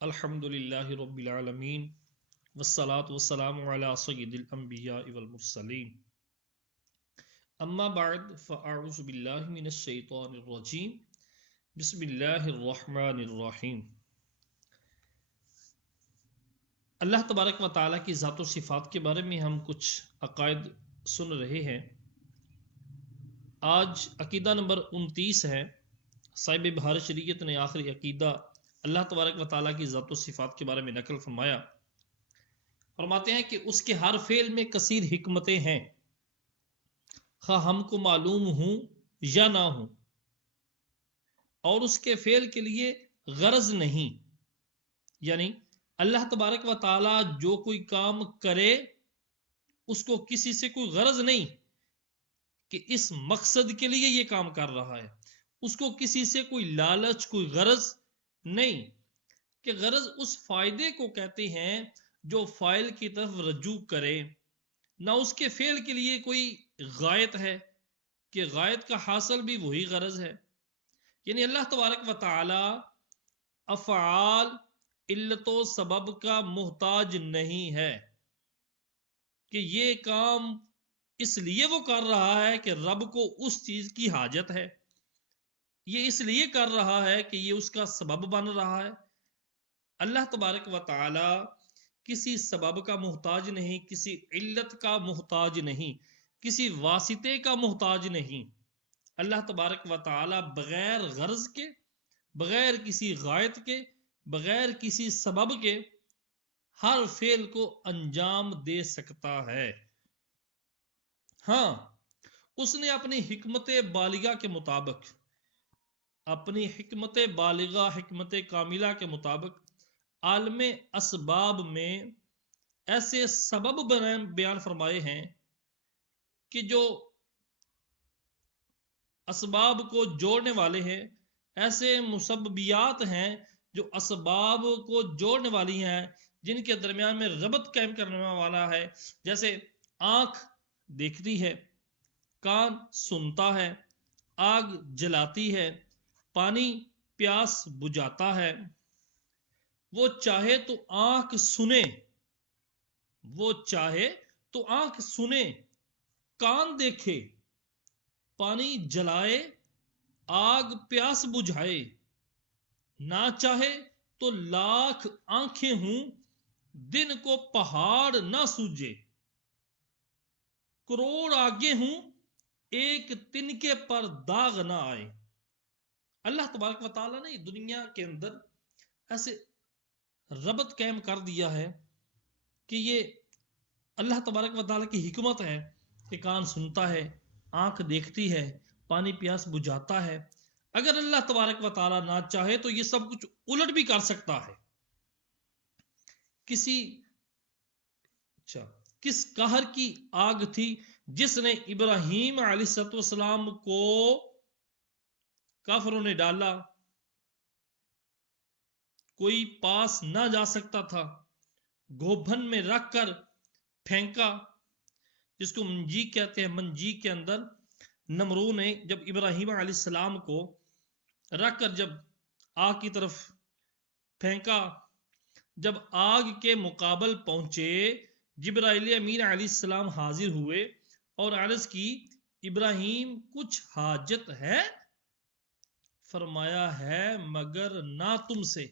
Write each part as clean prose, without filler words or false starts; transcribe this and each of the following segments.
الحمد للہ رب العالمین والصلاة والسلام علی سید الانبیاء والمرسلین اما بعد فاعوذ باللہ من الشیطان الرجیم بسم اللہ الرحمن الرحیم۔ اللہ تبارک و تعالیٰ کی ذات و صفات کے بارے میں ہم کچھ عقائد سن رہے ہیں۔ آج عقیدہ نمبر 29 ہے۔ صاحب بہار شریعت نے آخری عقیدہ اللہ تبارک و تعالیٰ کی ذات و صفات کے بارے میں نقل فرمایا۔ فرماتے ہیں کہ اس کے ہر فعل میں کثیر حکمتیں ہیں، خواہ ہم کو معلوم ہوں یا نہ ہوں، اور اس کے فعل کے لیے غرض نہیں، یعنی اللہ تبارک و تعالیٰ جو کوئی کام کرے اس کو کسی سے کوئی غرض نہیں کہ اس مقصد کے لیے یہ کام کر رہا ہے، اس کو کسی سے کوئی لالچ، کوئی غرض نہیں، کہ غرض اس فائدے کو کہتے ہیں جو فاعل کی طرف رجوع کرے، نہ اس کے فعل کے لیے کوئی غایت ہے کہ غایت کا حاصل بھی وہی غرض ہے۔ یعنی اللہ تبارک و تعالی افعال علت و سبب کا محتاج نہیں ہے کہ یہ کام اس لیے وہ کر رہا ہے کہ رب کو اس چیز کی حاجت ہے، یہ اس لیے کر رہا ہے کہ یہ اس کا سبب بن رہا ہے۔ اللہ تبارک و تعالی کسی سبب کا محتاج نہیں، کسی علت کا محتاج نہیں، کسی واسطے کا محتاج نہیں۔ اللہ تبارک و تعالی بغیر غرض کے، بغیر کسی غایت کے، بغیر کسی سبب کے ہر فعل کو انجام دے سکتا ہے۔ ہاں، اس نے اپنی حکمت بالغہ کے مطابق، اپنی حکمت بالغہ، حکمت کاملہ کے مطابق عالم اسباب میں ایسے سبب بیان فرمائے ہیں کہ جو اسباب کو جوڑنے والے ہیں، ایسے مسببیات ہیں جو اسباب کو جوڑنے والی ہیں، جن کے درمیان میں ربط قائم کرنے والا ہے۔ جیسے آنکھ دیکھتی ہے، کان سنتا ہے، آگ جلاتی ہے، پانی پیاس بجھاتا ہے۔ وہ چاہے تو آنکھ سنے، وہ چاہے تو آنکھ سنے، کان دیکھے، پانی جلائے، آگ پیاس بجھائے، نہ چاہے تو لاکھ آنکھیں ہوں، دن کو پہاڑ نہ سوجے، کروڑ آگے ہوں، ایک تنکے پر داغ نہ آئے۔ اللہ تبارک و تعالیٰ نے دنیا کے اندر ایسے ربط قائم کر دیا ہے کہ یہ اللہ تبارک و تعالیٰ کی حکمت ہے کہ کان سنتا ہے، آنکھ دیکھتی ہے، پانی پیاس بجھاتا ہے۔ اگر اللہ تبارک و تعالیٰ نہ چاہے تو یہ سب کچھ الٹ بھی کر سکتا ہے۔ کس قہر کی آگ تھی جس نے ابراہیم علیہ السلام کو کافروں نے ڈالا، کوئی پاس نہ جا سکتا تھا، گوبھن میں رکھ کر پھینکا، جس کو منجی کہتے ہیں۔ منجی کے اندر نمرود نے جب ابراہیم علیہ السلام کو رکھ کر جب آگ کی طرف پھینکا، جب آگ کے مقابل پہنچے، جبرائیل امین علیہ السلام حاضر ہوئے اور عرض کی، ابراہیم کچھ حاجت ہے؟ فرمایا ہے مگر نہ تم سے،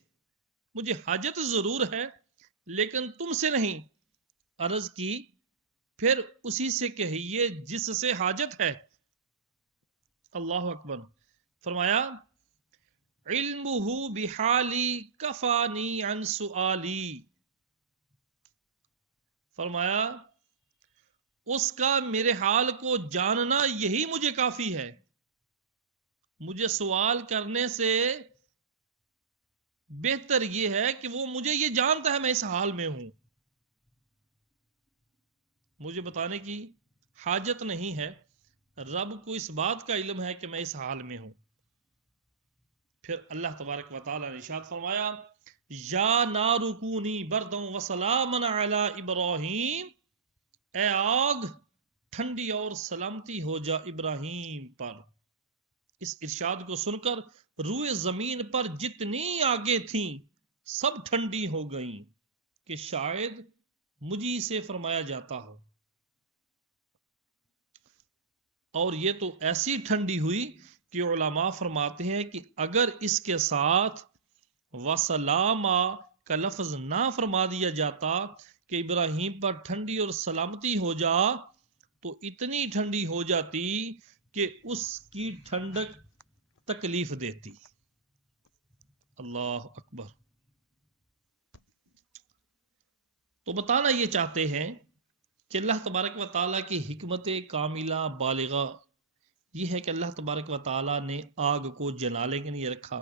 مجھے حاجت ضرور ہے لیکن تم سے نہیں۔ عرض کی پھر اسی سے کہیے جس سے حاجت ہے۔ اللہ اکبر۔ فرمایا علمہ بحالی کفانی عن سؤالی، فرمایا اس کا میرے حال کو جاننا یہی مجھے کافی ہے، مجھے سوال کرنے سے بہتر یہ ہے کہ وہ مجھے یہ جانتا ہے میں اس حال میں ہوں، مجھے بتانے کی حاجت نہیں ہے، رب کو اس بات کا علم ہے کہ میں اس حال میں ہوں۔ پھر اللہ تبارک و تعالی نے ارشاد فرمایا، یا نار کونی بردا وسلاما علی ابراہیم، اے آگ ٹھنڈی اور سلامتی ہو جا ابراہیم پر۔ اس ارشاد کو سن کر روئے زمین پر جتنی آگیں تھیں سب ٹھنڈی ہو گئیں کہ شاید مجھی سے فرمایا جاتا ہو، اور یہ تو ایسی ٹھنڈی ہوئی کہ علماء فرماتے ہیں کہ اگر اس کے ساتھ وسلامہ کا لفظ نہ فرما دیا جاتا کہ ابراہیم پر ٹھنڈی اور سلامتی ہو جا، تو اتنی ٹھنڈی ہو جاتی کہ اس کی ٹھنڈک تکلیف دیتی۔ اللہ اکبر۔ تو بتانا یہ چاہتے ہیں کہ اللہ تبارک و تعالیٰ کی حکمت کاملہ بالغہ یہ ہے کہ اللہ تبارک و تعالیٰ نے آگ کو جلانے کے لیے رکھا،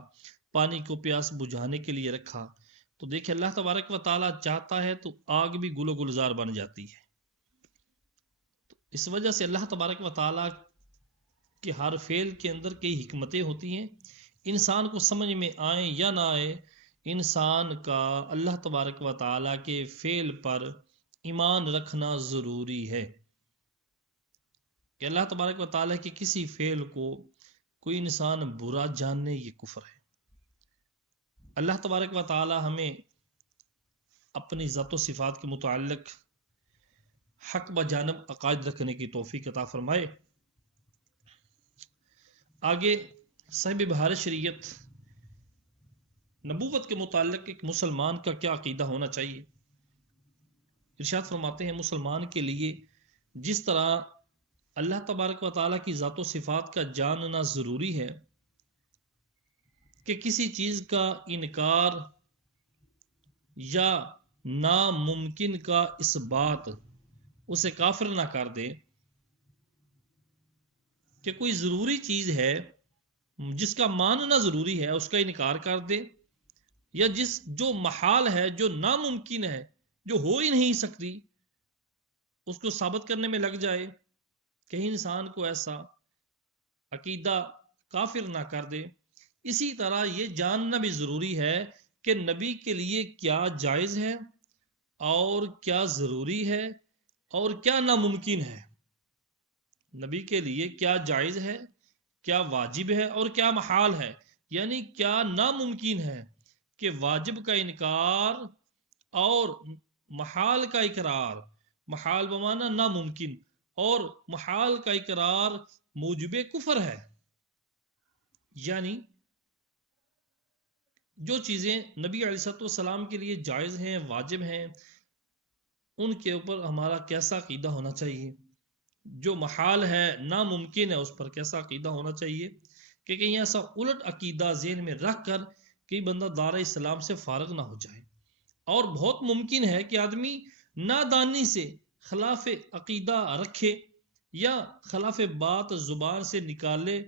پانی کو پیاس بجھانے کے لیے رکھا۔ تو دیکھیں اللہ تبارک و تعالیٰ چاہتا ہے تو آگ بھی گل و گلزار بن جاتی ہے۔ تو اس وجہ سے اللہ تبارک و تعالیٰ کے ہر فعل کے اندر کئی حکمتیں ہوتی ہیں، انسان کو سمجھ میں آئیں یا نہ آئے، انسان کا اللہ تبارک و تعالیٰ کے فعل پر ایمان رکھنا ضروری ہے کہ اللہ تبارک و تعالیٰ کے کسی فعل کو کوئی انسان برا جاننے یہ کفر ہے۔ اللہ تبارک و تعالیٰ ہمیں اپنی ذات و صفات کے متعلق حق بجانب عقائد رکھنے کی توفیق عطا فرمائے۔ آگے صاحب بہار شریعت نبوت کے متعلق ایک مسلمان کا کیا عقیدہ ہونا چاہیے؟ ارشاد فرماتے ہیں مسلمان کے لیے جس طرح اللہ تبارک و تعالیٰ کی ذات و صفات کا جاننا ضروری ہے کہ کسی چیز کا انکار یا ناممکن کا اس بات اسے کافر نہ کر دے، کہ کوئی ضروری چیز ہے جس کا ماننا ضروری ہے اس کا انکار کر دے، یا جو محال ہے، جو ناممکن ہے، جو ہو ہی نہیں سکتی، اس کو ثابت کرنے میں لگ جائے، کہیں انسان کو ایسا عقیدہ کافر نہ کر دے۔ اسی طرح یہ جاننا بھی ضروری ہے کہ نبی کے لیے کیا جائز ہے اور کیا ضروری ہے اور کیا ناممکن ہے۔ نبی کے لیے کیا جائز ہے، کیا واجب ہے اور کیا محال ہے، یعنی کیا ناممکن ہے کہ واجب کا انکار اور محال کا اقرار، محال بمانا ناممکن اور محال کا اقرار موجب کفر ہے۔ یعنی جو چیزیں نبی علیہ الصلوۃ والسلام کے لیے جائز ہیں، واجب ہیں، ان کے اوپر ہمارا کیسا عقیدہ ہونا چاہیے، جو محال ہے، ناممکن ہے، اس پر کیسا عقیدہ ہونا چاہیے کہ کہیں ایسا الٹ عقیدہ ذہن میں رکھ کر کہ بندہ دار اسلام سے فارغ نہ ہو جائے۔ اور بہت ممکن ہے کہ آدمی نادانی سے خلاف عقیدہ رکھے یا خلاف بات زبان سے نکالے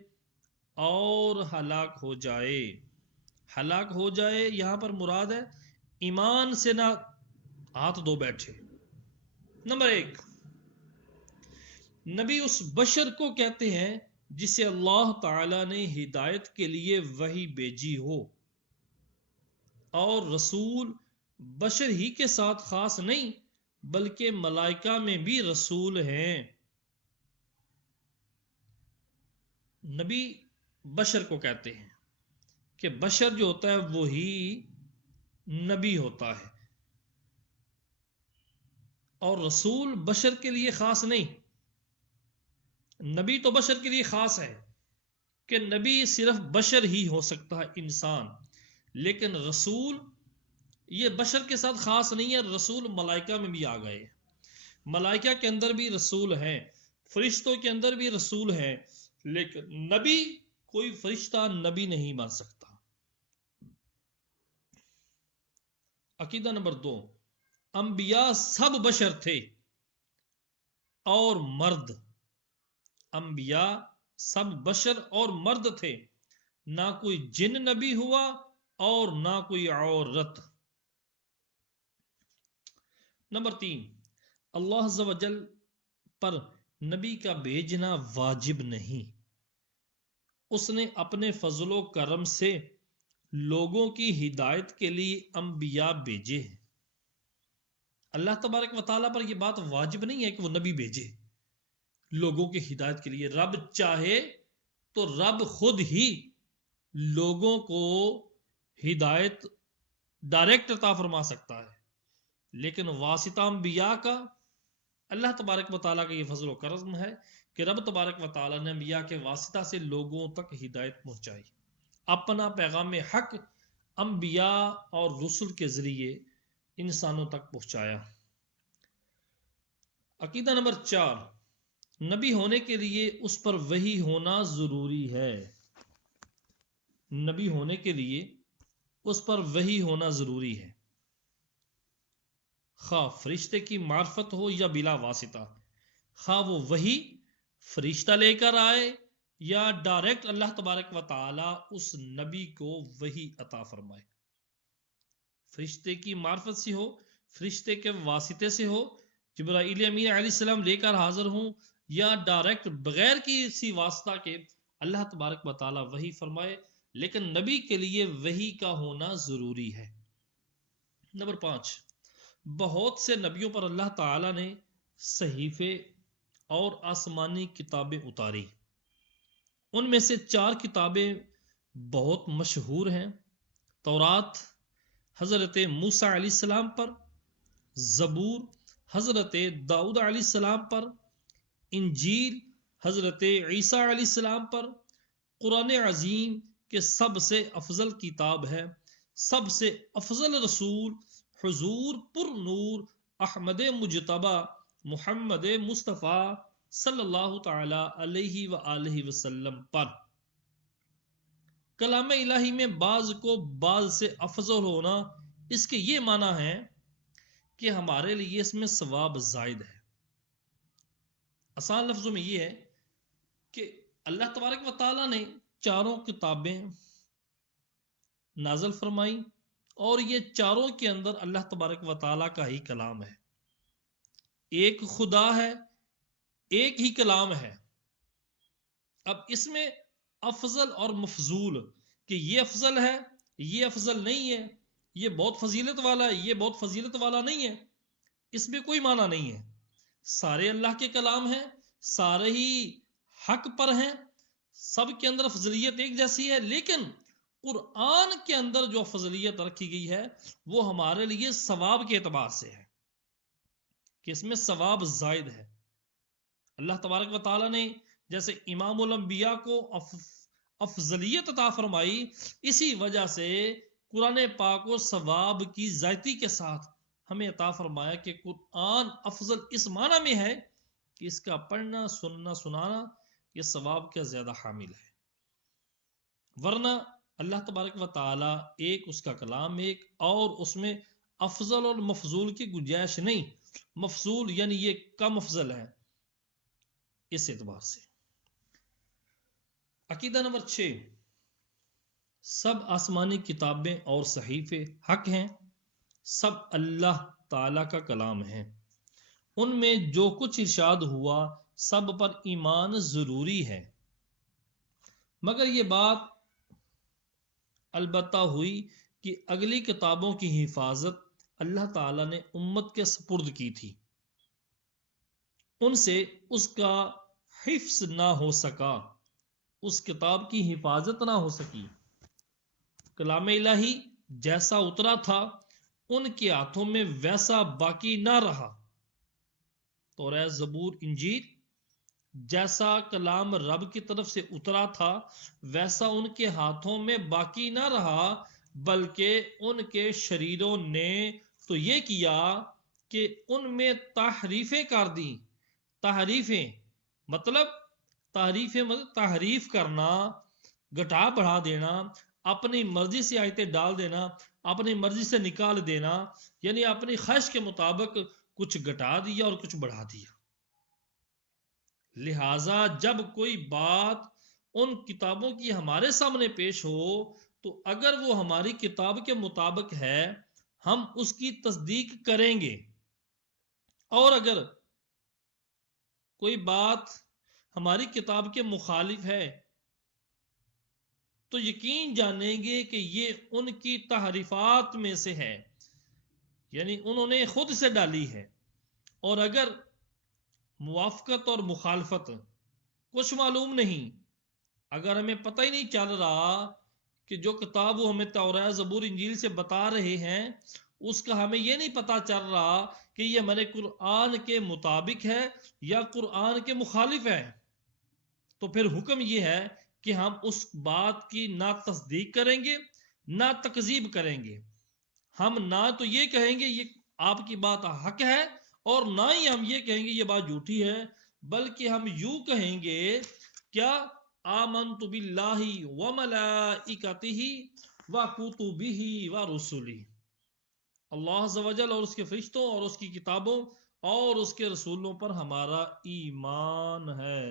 اور ہلاک ہو جائے۔ ہلاک ہو جائے یہاں پر مراد ہے ایمان سے نہ ہاتھ دھو بیٹھے۔ نمبر 1، نبی اس بشر کو کہتے ہیں جسے اللہ تعالی نے ہدایت کے لیے وحی بھیجی ہو، اور رسول بشر ہی کے ساتھ خاص نہیں بلکہ ملائکہ میں بھی رسول ہیں۔ نبی بشر کو کہتے ہیں کہ بشر جو ہوتا ہے وہی نبی ہوتا ہے، اور رسول بشر کے لیے خاص نہیں۔ نبی تو بشر کے لیے خاص ہے کہ نبی صرف بشر ہی ہو سکتا ہے، انسان، لیکن رسول یہ بشر کے ساتھ خاص نہیں ہے، رسول ملائکہ میں بھی آ گئے، ملائکہ کے اندر بھی رسول ہیں، فرشتوں کے اندر بھی رسول ہیں، لیکن نبی کوئی فرشتہ نبی نہیں بن سکتا۔ عقیدہ نمبر 2، انبیاء سب بشر تھے اور مرد، انبیاء سب بشر اور مرد تھے، نہ کوئی جن نبی ہوا اور نہ کوئی عورت۔ نمبر 3، اللہ عز و جل پر نبی کا بھیجنا واجب نہیں، اس نے اپنے فضل و کرم سے لوگوں کی ہدایت کے لیے انبیاء بھیجے ہیں۔ اللہ تبارک و تعالیٰ پر یہ بات واجب نہیں ہے کہ وہ نبی بھیجے لوگوں کی ہدایت کے لیے۔ رب چاہے تو رب خود ہی لوگوں کو ہدایت ڈائریکٹ عطا فرما سکتا ہے، لیکن واسطہ انبیاء کا اللہ تبارک و تعالیٰ کا یہ فضل و کرم ہے کہ رب تبارک و تعالیٰ نے انبیاء کے واسطہ سے لوگوں تک ہدایت پہنچائی، اپنا پیغام حق انبیاء اور رسل کے ذریعے انسانوں تک پہنچایا۔ عقیدہ نمبر 4، نبی ہونے کے لیے اس پر وحی ہونا ضروری ہے۔ نبی ہونے کے لیے اس پر وحی ہونا ضروری ہے، خواہ فرشتے کی معرفت ہو یا بلا واسطہ، خواہ وہ وحی فرشتہ لے کر آئے یا ڈائریکٹ اللہ تبارک و تعالی اس نبی کو وحی عطا فرمائے، فرشتے کی معرفت سے ہو، فرشتے کے واسطے سے ہو، جبرائیل امین علیہ السلام لے کر حاضر ہوں، یا ڈائریکٹ بغیر کسی واسطہ کے اللہ تبارک و تعالی وحی فرمائے، لیکن نبی کے لیے وحی کا ہونا ضروری ہے۔ نمبر 5، بہت سے نبیوں پر اللہ تعالی نے صحیفے اور آسمانی کتابیں اتاری، ان میں سے 4 کتابیں بہت مشہور ہیں، تورات حضرت موسیٰ علیہ السلام پر، زبور حضرت داؤد علیہ السلام پر، انجیل حضرت عیسیٰ علیہ السلام پر، قرآن عظیم کے سب سے افضل کتاب ہے، سب سے افضل رسول حضور پر نور احمد مجتبی محمد مصطفیٰ صلی اللہ تعالی علیہ وآلہ وسلم پر۔ کلام الہی میں بعض کو بعض سے افضل ہونا، اس کے یہ معنی ہے کہ ہمارے لیے اس میں ثواب زائد ہے۔ آسان لفظوں میں یہ ہے کہ اللہ تبارک و تعالیٰ نے 4 کتابیں نازل فرمائی، اور یہ 4 کے اندر اللہ تبارک و تعالیٰ کا ہی کلام ہے، ایک خدا ہے، ایک ہی کلام ہے۔ اب اس میں افضل اور مفضول کہ یہ افضل ہے، یہ افضل نہیں ہے، یہ بہت فضیلت والا ہے، یہ بہت فضیلت والا نہیں ہے، اس میں کوئی معنی نہیں ہے۔ سارے اللہ کے کلام ہیں، سارے ہی حق پر ہیں، سب کے اندر فضیلت ایک جیسی ہے، لیکن قرآن کے اندر جو فضیلت رکھی گئی ہے وہ ہمارے لیے ثواب کے اعتبار سے ہے کہ اس میں ثواب زائد ہے۔ اللہ تبارک و تعالیٰ نے جیسے امام الانبیاء کو افضلیت عطا فرمائی، اسی وجہ سے قرآن پاک و ثواب کی زائدتی کے ساتھ ہمیں عطا فرمایا کہ قرآن افضل اس معنی میں ہے کہ اس کا پڑھنا، سننا، سنانا یہ ثواب کا زیادہ حامل ہے، ورنہ اللہ تبارک و تعالی ایک، اس کا کلام ایک، اور اس میں افضل اور مفضول کی گنجائش نہیں، مفضول یعنی یہ کم افضل ہے اس اعتبار سے۔ عقیدہ نمبر 6، سب آسمانی کتابیں اور صحیفے حق ہیں، سب اللہ تعالی کا کلام ہے، ان میں جو کچھ ارشاد ہوا سب پر ایمان ضروری ہے، مگر یہ بات البتہ ہوئی کہ اگلی کتابوں کی حفاظت اللہ تعالی نے امت کے سپرد کی تھی، ان سے اس کا حفظ نہ ہو سکا، اس کتاب کی حفاظت نہ ہو سکی، کلام الہی جیسا اترا تھا ان کے ہاتھوں میں ویسا باقی نہ رہا، تورات، زبور، انجیل جیسا کلام رب کی طرف سے اترا تھا ویسا ان کے ہاتھوں میں باقی نہ رہا، بلکہ ان کے شریروں نے تو یہ کیا کہ ان میں تحریفیں کر دیں۔ تحریفیں مطلب تحریف کرنا، گھٹا بڑھا دینا، اپنی مرضی سے آیتیں ڈال دینا، اپنی مرضی سے نکال دینا، یعنی اپنی خواہش کے مطابق کچھ گھٹا دیا اور کچھ بڑھا دیا۔ لہذا جب کوئی بات ان کتابوں کی ہمارے سامنے پیش ہو تو اگر وہ ہماری کتاب کے مطابق ہے ہم اس کی تصدیق کریں گے، اور اگر کوئی بات ہماری کتاب کے مخالف ہے تو یقین جانیں گے کہ یہ ان کی تحریفات میں سے ہے، یعنی انہوں نے خود سے ڈالی ہے، اور اگر موافقت اور مخالفت کچھ معلوم نہیں، اگر ہمیں پتہ ہی نہیں چل رہا کہ جو کتاب وہ ہمیں توراہ زبور انجیل سے بتا رہے ہیں اس کا ہمیں یہ نہیں پتا چل رہا کہ یہ ہمارے قرآن کے مطابق ہے یا قرآن کے مخالف ہے، تو پھر حکم یہ ہے کہ ہم اس بات کی نہ تصدیق کریں گے نہ تکذیب کریں گے. ہم نہ تو یہ کہیں گے یہ آپ کی بات حق ہے اور نہ ہی ہم یہ کہیں گے یہ بات جھوٹی ہے، بلکہ ہم یوں کہیں گے کیا آمنت باللہ وملائکتہ وکتبہ ورسلہ، اللہ عز و جل اور اس کے فرشتوں اور اس کی کتابوں اور اس کے رسولوں پر ہمارا ایمان ہے.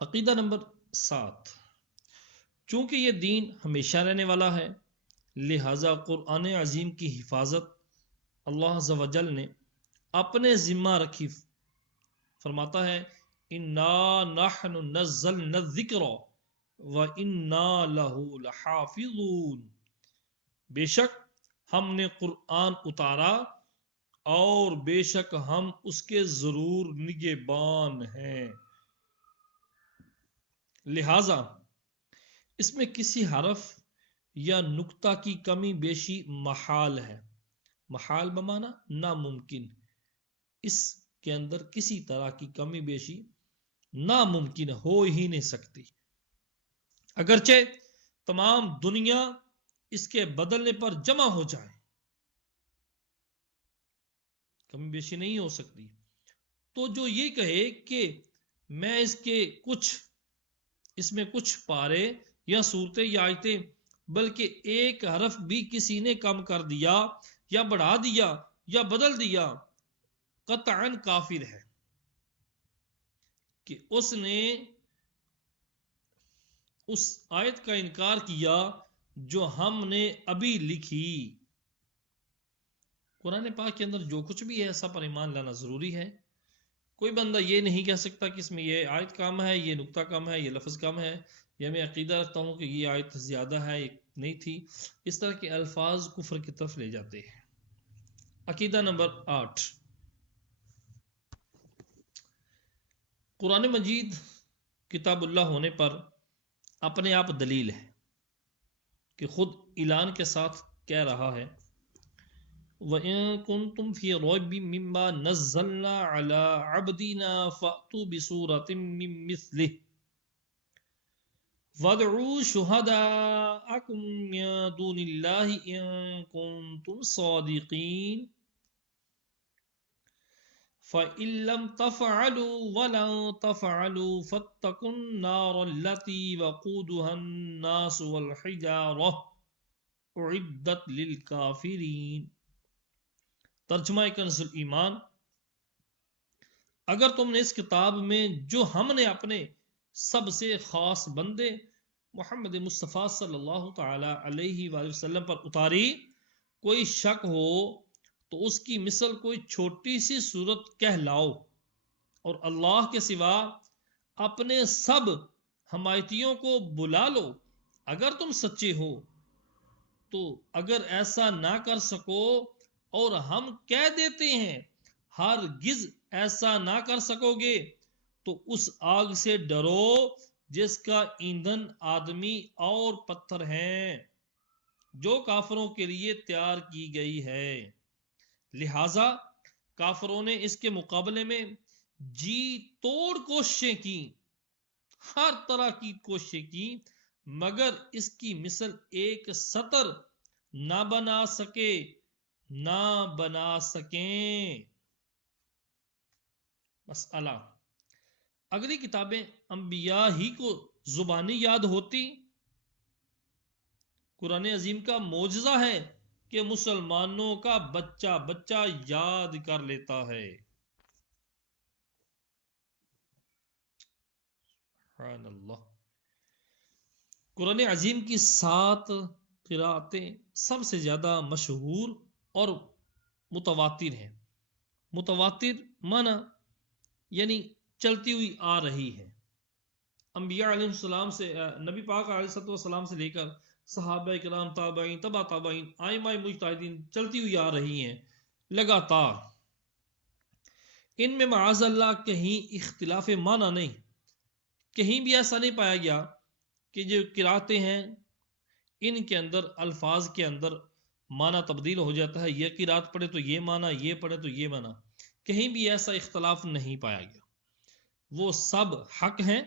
عقیدہ نمبر 7، چونکہ یہ دین ہمیشہ رہنے والا ہے لہذا قرآن عظیم کی حفاظت اللہ عز و جل نے اپنے ذمہ رکھی. فرماتا ہے انا نحن نزلنا الذکر وَإِنَّا لَهُ لَحَافِظُونَ، بے شک ہم نے قرآن اتارا اور بے شک ہم اس کے ضرور نگہبان ہیں. لہذا اس میں کسی حرف یا نقطہ کی کمی بیشی محال ہے. محال بمانا ناممکن، اس کے اندر کسی طرح کی کمی بیشی ناممکن ہو ہی نہیں سکتی، اگرچہ تمام دنیا اس کے بدلنے پر جمع ہو جائے کمی بیشی نہیں ہو سکتی. تو جو یہ کہے کہ میں اس میں کچھ پارے یا صورتیں یا آیتیں بلکہ ایک حرف بھی کسی نے کم کر دیا یا بڑھا دیا یا بدل دیا، قطعاً کافر ہے کہ اس نے اس آیت کا انکار کیا جو ہم نے ابھی لکھی. قرآن پاک کے اندر جو کچھ بھی ہے سب پر ایمان لانا ضروری ہے. کوئی بندہ یہ نہیں کہہ سکتا کہ اس میں یہ آیت کم ہے، یہ نقطہ کم ہے، یہ لفظ کم ہے، یا میں عقیدہ رکھتا ہوں کہ یہ آیت زیادہ ہے، یہ نہیں تھی. اس طرح کے الفاظ کفر کی طرف لے جاتے ہیں. عقیدہ نمبر 8، قرآن مجید کتاب اللہ ہونے پر اپنے آپ دلیل ہے کہ خود اعلان کے ساتھ کہہ رہا ہے وَإِن كُنتُمْ فِي رَيْبٍ مِّمَّا نَزَّلْنَا عَلَىٰ عَبْدِنَا فَأْتُوا بِسُورَةٍ مِّن مِّثْلِهِ وَادْعُوا شُهَدَاءَكُم مِّن دُونِ اللَّهِ إِن كُنتُمْ صَادِقِينَ فَإِن لَّمْ تَفْعَلُوا وَلَن تَفْعَلُوا فَاتَّقُوا النَّارَ الَّتِي وَقُودُهَا النَّاسُ وَالْحِجَارَةُ أُعِدَّتْ لِلْكَافِرِينَ. ترجمہ کنز ایمان، اگر تم نے اس کتاب میں جو ہم نے اپنے سب سے خاص بندے محمد مصطفیٰ صلی اللہ تعالی علیہ وآلہ وسلم پر اتاری کوئی شک ہو تو اس کی مثل کوئی چھوٹی سی صورت کہہ لاؤ اور اللہ کے سوا اپنے سب حمایتیوں کو بلا لو اگر تم سچے ہو. تو اگر ایسا نہ کر سکو اور ہم کہہ دیتے ہیں ہرگز ایسا نہ کر سکو گے تو اس آگ سے ڈرو جس کا ایندھن آدمی اور پتھر ہیں جو کافروں کے لیے تیار کی گئی ہے. لہذا کافروں نے اس کے مقابلے میں جی توڑ کوششیں کی، ہر طرح کی کوششیں کی، مگر اس کی مثل ایک سطر نہ بنا سکے نہ بنا سکیں. مسئلہ، اگلی کتابیں انبیاء ہی کو زبانی یاد ہوتی؟ قرآن عظیم کا معجزہ ہے کہ مسلمانوں کا بچہ بچہ یاد کر لیتا ہے. سبحان اللہ. قرآن عظیم کی 7 قرأتیں سب سے زیادہ مشہور اور متواتر ہیں. متواتر معنی یعنی چلتی ہوئی آ رہی ہے. انبیاء علیہ السلام سے، نبی پاک علیہ السلام سے لے کر صحابہ کرام، تابعین، تبع تابعین، ائمہ مجتہدین چلتی ہوئی آ رہی ہیں لگاتار. ان میں معاذ اللہ کہیں اختلاف معنی نہیں کہیں بھی ایسا نہیں پایا گیا کہ جو قراتیں ہیں ان کے اندر الفاظ کے اندر معنی تبدیل ہو جاتا ہے، یہ قرات پڑھے تو یہ معنی، یہ پڑھے تو یہ معنی، کہیں بھی ایسا اختلاف نہیں پایا گیا۔ وہ سب حق ہیں۔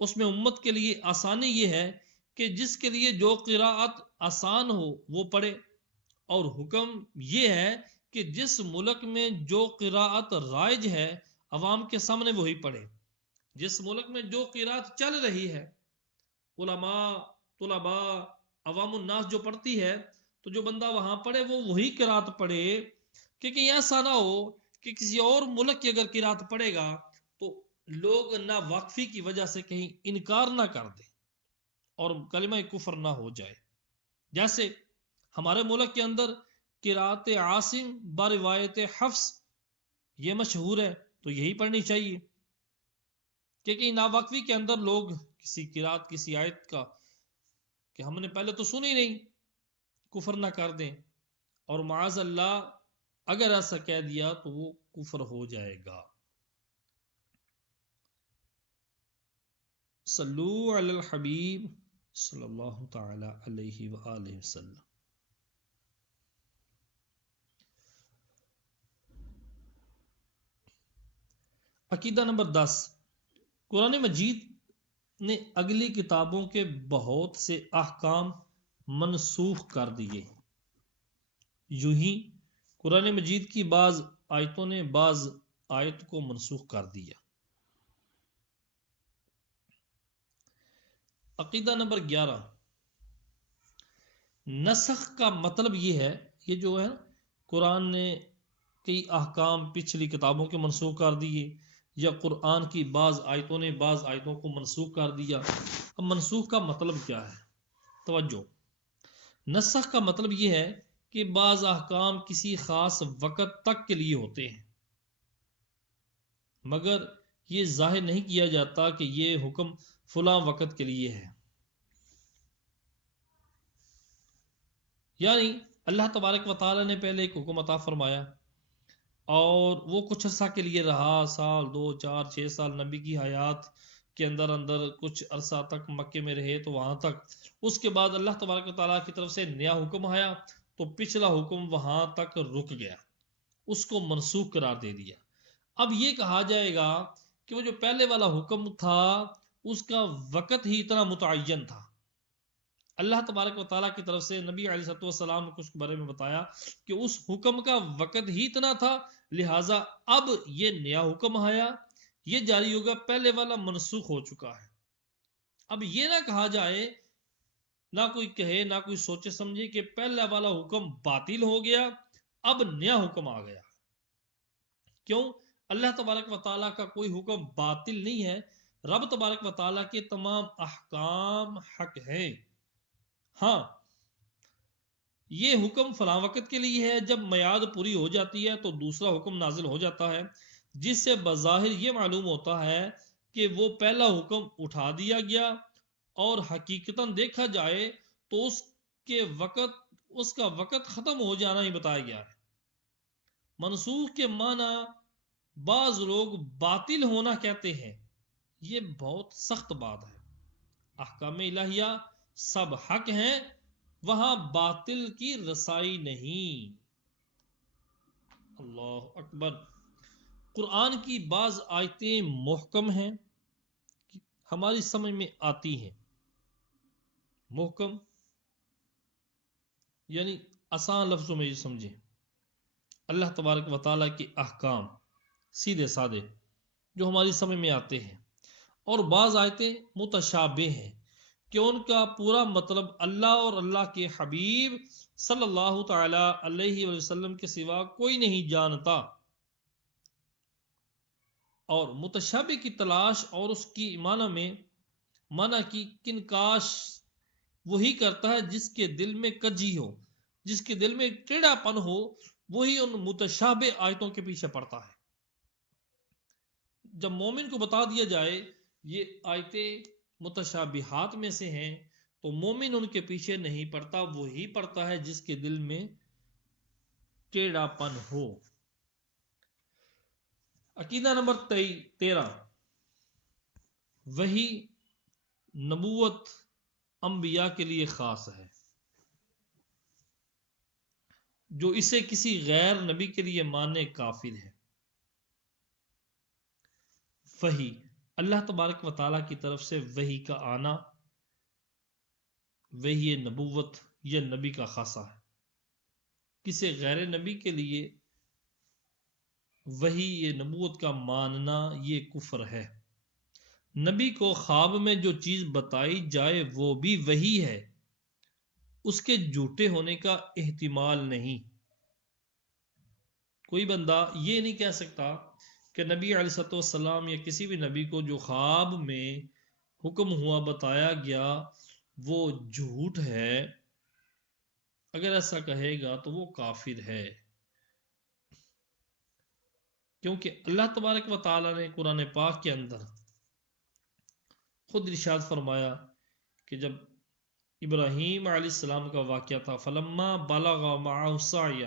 اس میں امت کے لیے آسانی یہ ہے کہ جس کے لیے جو قراءت آسان ہو وہ پڑھے، اور حکم یہ ہے کہ جس ملک میں جو قراءت رائج ہے عوام کے سامنے وہی پڑھے۔ جس ملک میں جو قراءت چل رہی ہے، علماء، طلباء، عوام الناس جو پڑھتی ہے، تو جو بندہ وہاں پڑھے وہ وہی قراءت پڑھے، کیونکہ ایسا نہ ہو کہ کسی اور ملک کی اگر قراءت پڑھے گا تو لوگ نا واقفی کی وجہ سے کہیں انکار نہ کر دیں اور کلمہ کفر نہ ہو جائے۔ جیسے ہمارے ملک کے اندر قراءت عاصم بروایت حفص یہ مشہور ہے تو یہی پڑھنی چاہیے، کیونکہ ناواقفی کے اندر لوگ کسی قراءت کسی آیت کا کہ ہم نے پہلے تو سنی نہیں کفر نہ کر دیں، اور معاذ اللہ اگر ایسا کہہ دیا تو وہ کفر ہو جائے گا۔ صلو علی الحبیب صلی اللہ تعالی علیہ وآلہ وسلم۔ عقیدہ نمبر 10، قرآن مجید نے اگلی کتابوں کے بہت سے احکام منسوخ کر دیے۔ یوں ہی قرآن مجید کی بعض آیتوں نے بعض آیت کو منسوخ کر دیا۔ عقیدہ نمبر 11، نسخ کا مطلب یہ ہے، یہ جو ہے قرآن نے کئی احکام پچھلی کتابوں کے منسوخ کر دیے، یا قرآن کی بعض آیتوں نے بعض آیتوں کو منسوخ کر دیا۔ اب منسوخ کا مطلب کیا ہے؟ توجہ، نسخ کا مطلب یہ ہے کہ بعض احکام کسی خاص وقت تک کے لیے ہوتے ہیں، مگر یہ ظاہر نہیں کیا جاتا کہ یہ حکم فلاں وقت کے لیے ہے۔ یعنی اللہ تبارک و تعالیٰ نے پہلے ایک حکم عطا فرمایا اور وہ کچھ عرصہ کے لیے رہا، سال 2 4 6 سال نبی کی حیات کے اندر کچھ عرصہ تک مکے میں رہے، تو وہاں تک اس کے بعد اللہ تبارک و تعالیٰ کی طرف سے نیا حکم آیا تو پچھلا حکم وہاں تک رک گیا، اس کو منسوخ قرار دے دیا۔ اب یہ کہا جائے گا کہ وہ جو پہلے والا حکم تھا اس کا وقت ہی اتنا متعین تھا، اللہ تبارک و تعالیٰ کی طرف سے نبی علیہ السلام نے کچھ بارے میں بتایا کہ اس حکم کا وقت ہی اتنا تھا، لہٰذا اب یہ نیا حکم آیا، یہ جاری ہوگا، پہلے والا منسوخ ہو چکا ہے۔ اب یہ نہ کہا جائے، نہ کوئی کہے، نہ کوئی سوچے سمجھے کہ پہلا والا حکم باطل ہو گیا، اب نیا حکم آ گیا۔ کیوں؟ اللہ تبارک و تعالیٰ کا کوئی حکم باطل نہیں ہے، رب تبارک و تعالیٰ کے تمام احکام حق ہیں۔ ہاں، یہ حکم فلاں وقت کے لیے ہے، جب میعاد پوری ہو جاتی ہے تو دوسرا حکم نازل ہو جاتا ہے، جس سے بظاہر یہ معلوم ہوتا ہے کہ وہ پہلا حکم اٹھا دیا گیا، اور حقیقتاً دیکھا جائے تو اس کا وقت ختم ہو جانا ہی بتایا گیا ہے۔ منسوخ کے معنی بعض لوگ باطل ہونا کہتے ہیں، یہ بہت سخت بات ہے۔ احکام الہیہ سب حق ہیں، وہاں باطل کی رسائی نہیں۔ اللہ اکبر۔ قرآن کی بعض آیتیں محکم ہیں، ہماری سمجھ میں آتی ہیں۔ محکم یعنی آسان لفظوں میں یہ سمجھیں، اللہ تبارک و تعالیٰ کے احکام سیدھے سادے جو ہماری سمجھ میں آتے ہیں، اور بعض آیتیں متشابہ ہیں کہ ان کا پورا مطلب اللہ اور اللہ کے حبیب صلی اللہ تعالی علیہ وسلم کے سوا کوئی نہیں جانتا، اور متشابہ کی تلاش اور اس کی معنی کی کنکاش وہی کرتا ہے جس کے دل میں کجی ہو، جس کے دل میں ٹیڑھا پن ہو، وہی ان متشابہ آیتوں کے پیچھے پڑتا ہے۔ جب مومن کو بتا دیا جائے یہ آیتیں متشابہات میں سے ہیں تو مومن ان کے پیچھے نہیں پڑتا، وہی پڑتا ہے جس کے دل میں ٹیڑھا پن ہو۔ عقیدہ نمبر 13، وہی نبوت انبیاء کے لیے خاص ہے، جو اسے کسی غیر نبی کے لیے ماننے کافر ہے۔ وحی، اللہ تبارک و تعالیٰ کی طرف سے وحی کا آنا، وحی نبوت یہ نبی کا خاصہ ہے۔ کسی غیر نبی کے لیے وحی یہ نبوت کا ماننا یہ کفر ہے۔ نبی کو خواب میں جو چیز بتائی جائے وہ بھی وحی ہے، اس کے جھوٹے ہونے کا احتمال نہیں۔ کوئی بندہ یہ نہیں کہہ سکتا کہ نبی علیہ الصلوۃ والسلام یا کسی بھی نبی کو جو خواب میں حکم ہوا بتایا گیا وہ جھوٹ ہے۔ اگر ایسا کہے گا تو وہ کافر ہے، کیونکہ اللہ تبارک و تعالیٰ نے قرآن پاک کے اندر خود ارشاد فرمایا کہ جب ابراہیم علیہ السلام کا واقعہ تھا، فلما بلغ معه السعي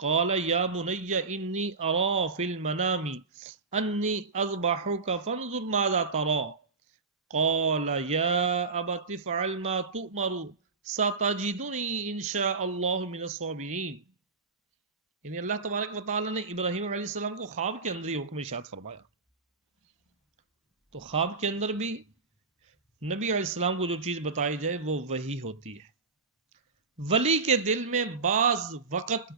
قال يا بني اني ارى في المنام اني اذبحك فانظر ماذا ترى قال يا ابت افعل ما تؤمر ستجدني ان شاء الله من الصابرين۔ یعنی اللہ تبارک و تعالی نے ابراہیم علیہ السلام کو خواب کے اندر ہی حکم ارشاد فرمایا، تو خواب کے اندر بھی نبی علیہ السلام کو جو چیز بتائی جائے وہ وحی ہوتی ہے۔ ولی کے دل میں بعض وقت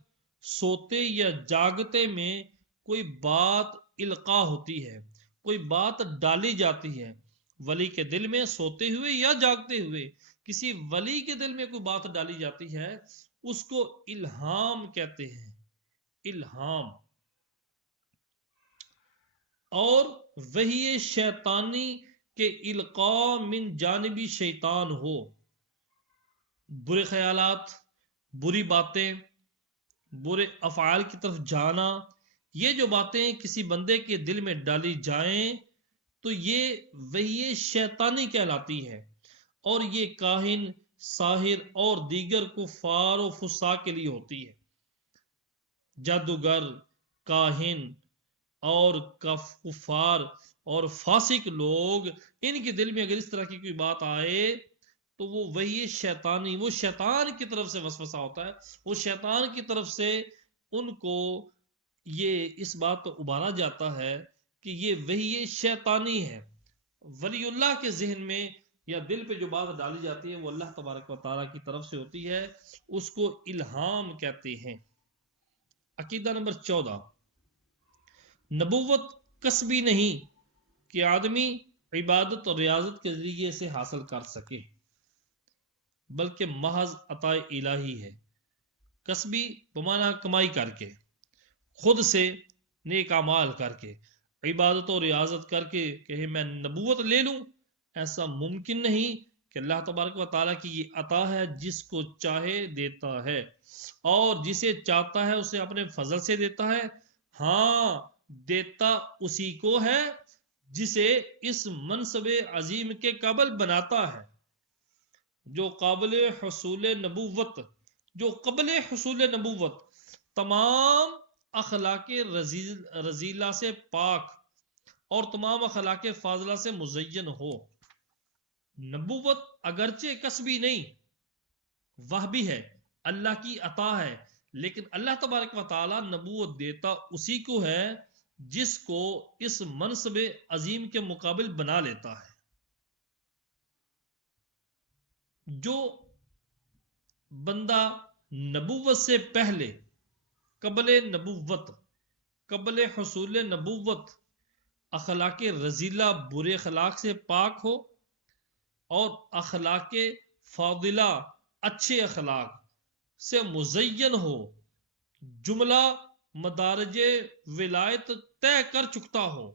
سوتے یا جاگتے میں کوئی بات القاء ہوتی ہے، کوئی بات ڈالی جاتی ہے۔ ولی کے دل میں سوتے ہوئے یا جاگتے ہوئے کسی ولی کے دل میں کوئی بات ڈالی جاتی ہے، اس کو الہام کہتے ہیں، الہام۔ اور وحی شیطانی کے القاء من جانبی شیطان ہو، برے خیالات، بری باتیں، برے افعال کی طرف جانا، یہ جو باتیں کسی بندے کے دل میں ڈالی جائیں تو یہ وحی شیطانی کہلاتی ہے، اور یہ کاہن، ساحر اور دیگر کفار و فساق کے لیے ہوتی ہے۔ جادوگر، کاہن اور کفار اور فاسق لوگ، ان کے دل میں اگر اس طرح کی کوئی بات آئے تو وہ وحی شیطانی، وہ شیطان کی طرف سے وسوسہ ہوتا ہے، وہ شیطان کی طرف سے ان کو یہ اس بات کو ابھارا جاتا ہے کہ یہ وحی شیطانی ہے۔ ولی اللہ کے ذہن میں یا دل پہ جو بات ڈالی جاتی ہے وہ اللہ تبارک و تعالیٰ کی طرف سے ہوتی ہے، اس کو الہام کہتے ہیں۔ عقیدہ نمبر 14، نبوت کسبی نہیں کہ آدمی عبادت اور ریاضت کے ذریعے سے حاصل کر سکے، بلکہ محض عطا الہی ہے۔ کسبی بمعنی کمائی کر کے، خود سے نیک اعمال کر کے، عبادت اور ریاضت کر کے کہ میں نبوت لے لوں، ایسا ممکن نہیں کہ اللہ تبارک و تعالیٰ کی یہ عطا ہے، جس کو چاہے دیتا ہے اور جسے چاہتا ہے اسے اپنے فضل سے دیتا ہے۔ ہاں، دیتا اسی کو ہے جسے اس منصب عظیم کے قابل بناتا ہے۔ جو قابل حصول نبوت، جو قبل حصول نبوت تمام اخلاق رذیلہ سے پاک اور تمام اخلاق فاضلہ سے مزین ہو۔ نبوت اگرچہ کسبی نہیں، وہ بھی ہے، اللہ کی عطا ہے، لیکن اللہ تبارک و تعالی نبوت دیتا اسی کو ہے جس کو اس منصب عظیم کے مقابل بنا لیتا ہے۔ جو بندہ نبوت سے پہلے، قبل نبوت، قبل حصول نبوت اخلاق رذیلہ، برے اخلاق سے پاک ہو اور اخلاق فاضلہ، اچھے اخلاق سے مزین ہو، جملہ مدارج ولایت طے کر چکتا ہو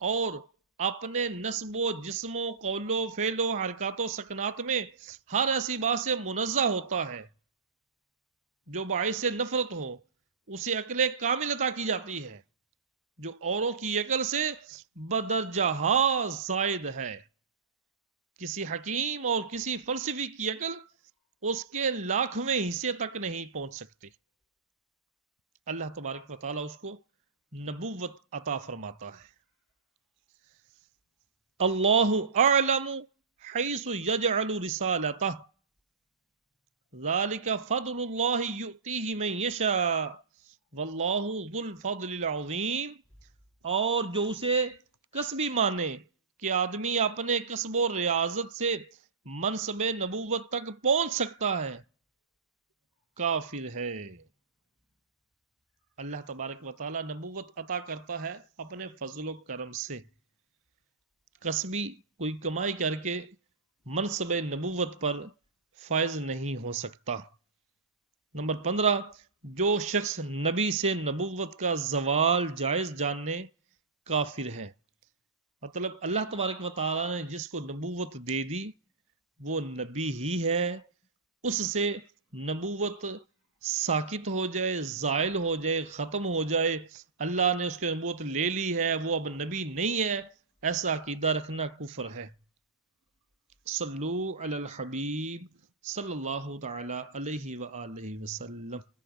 اور اپنے نسب و جسم و قول و فعل و حرکات و سکنات میں ہر ایسی بات سے منزہ ہوتا ہے جو باعث نفرت ہو، اسے عقل کامل عطا کی جاتی ہے جو اوروں کی عقل سے بدرجہ زائد ہے۔ کسی حکیم اور کسی فلسفی کی عقل اس کے لاکھویں حصے تک نہیں پہنچ سکتی۔ اللہ تبارک و تعالیٰ اس کو نبوت عطا فرماتا ہے۔ اللہ اعلم حیث یجعل رسالتہ ذالک فضل اللہ یؤتیہ من یشاء واللہ ذو الفضل العظیم، اور جو اسے کسبی مانے کہ آدمی اپنے کسب و ریاضت سے منصب نبوت تک پہنچ سکتا ہے، کافر ہے۔ اللہ تبارک و تعالی نبوت عطا کرتا ہے اپنے فضل و کرم سے، کسبی کوئی کمائی کر کے منصب نبوت پر فائز نہیں ہو سکتا۔ نمبر 15، جو شخص نبی سے نبوت کا زوال جائز جاننے کافر ہے۔ مطلب اللہ تبارک و تعالی نے جس کو نبوت دے دی وہ نبی ہی ہے، اس سے نبوت ساکت ہو جائے، زائل ہو جائے، ختم ہو جائے، اللہ نے اس کی نبوت لے لی ہے، وہ اب نبی نہیں ہے، ایسا عقیدہ رکھنا کفر ہے۔ صلو علی الحبیب صلی اللہ تعالی علیہ وآلہ وسلم۔